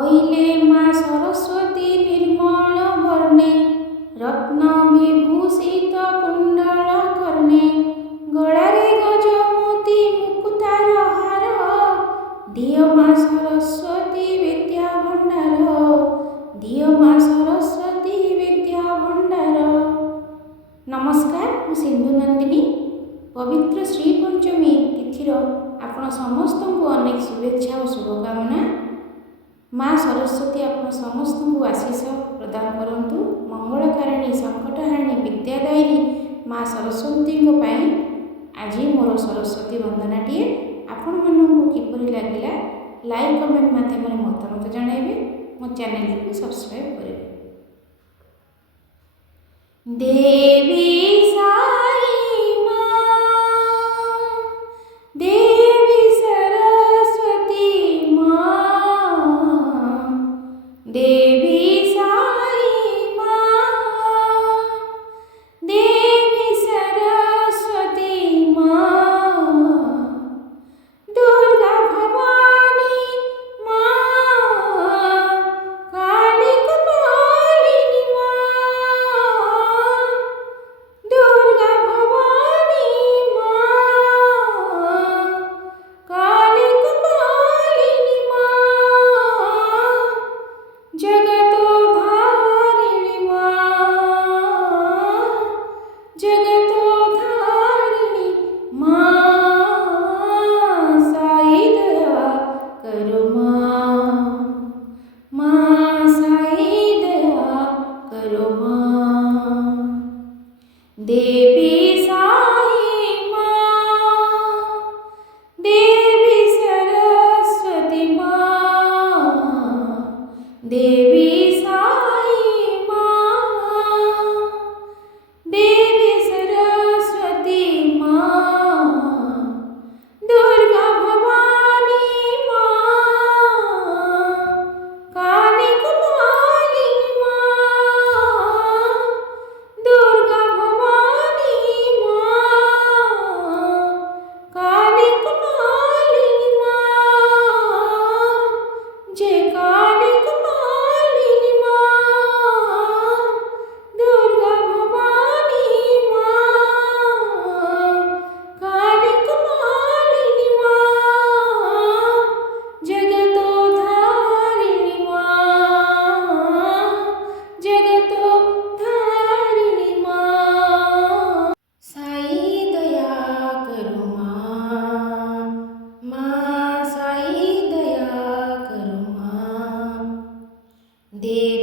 ଅଇଲେ ମା ସରସ୍ୱତୀ ନିର୍ମଳ ବର୍ଣ୍ଣେ ରତ୍ନ ବିଭୂଷିତ କୁଣ୍ଡଳ କର୍ଣ୍ଣେ ଗଳାରେ ଗଜମୋତି ମୁକୁତାର ହାର ଦିଅ ମା ସରସ୍ୱତୀ ବିଦ୍ୟା ଭଣ୍ଡାର ଦିଅ ମା ସରସ୍ୱତୀ ବିଦ୍ୟା ଭଣ୍ଡାର। ନମସ୍କାର, ମୁଁ ସିନ୍ଧୁ ନନ୍ଦିନୀ। ପବିତ୍ର ଶ୍ରୀ ପଞ୍ଚମୀ ତିଥିର ଆପଣ ସମସ୍ତଙ୍କୁ ଅନେକ ଶୁଭେଚ୍ଛା ଓ ଶୁଭକାମନା। ମା ସରସ୍ୱତୀ ଆପଣ ସମସ୍ତଙ୍କୁ ଆଶୀଷ ପ୍ରଦାନ କରନ୍ତୁ। ମଙ୍ଗଳକାରିଣୀ ସଙ୍କଟହାରିଣୀ ବିଦ୍ୟାଦାୟିନୀ ମା ସରସ୍ୱତୀଙ୍କ ପାଇଁ ଆଜି ମୋର ସରସ୍ୱତୀ ବନ୍ଦନାଟିଏ। ଆପଣମାନଙ୍କୁ କିପରି ଲାଗିଲା ଲାଇକ୍ କମେଣ୍ଟ ମାଧ୍ୟମରେ ମତାମତ ଜଣାଇବେ। ମୋ ଚ୍ୟାନେଲକୁ ସବସ୍କ୍ରାଇବ୍ କରିବେ। ଦେବୀ ସାଇ ମା, ଦେବୀ ସରସ୍ୱତୀ ମା, ଦେବୀ ସାଇ ମା, ଦେବୀ ସରସ୍ୱତୀ ମା, ଦୁର୍ଗା ଭବାନୀ ମା, କାଳୀ କପାଳିନୀ ମା, ଦୁର୍ଗା ଭବାନୀ ମା, କାଳୀ କପାଳିନୀ ମା, ଜଗତୋଦ୍ଧାରିଣୀ ମା, ଜଗତୋଦ୍ଧାରିଣୀ ମା, ସାଇ ଦୟା କରୋ ମା, ମା ସାଇ ଦୟା କରୋ ମା। ଦେବୀ ସାଇ ମା, ଦେବୀ ସରସ୍ୱତୀ ମା, ଦେବୀ ସାଇ ମା, ଦେବୀ ସରସ୍ୱତୀ ମା, ଦୁର୍ଗା ଭବାନୀ ମା, କାଳୀ କପାଳିନୀ ମା, ଦୁର୍ଗା ଭବାନୀ ମା, କାଳୀ କପାଳିନୀ ମା, ଜୟ କାଳୀ କପାଳିନୀ ମା, ଦୁର୍ଗା ଭବାନୀ ମା, କାଳୀ କପାଳିନୀ ମା, ଜଗତୋଦ୍ଧାରିଣୀ ମା, ଜଗତୋଦ୍ଧାରିଣୀ ମା, ସାଇ ଦୟା କରୋ ମା, ମା ସାଇ ଦୟା କରୋ ମା। ଦେବୀ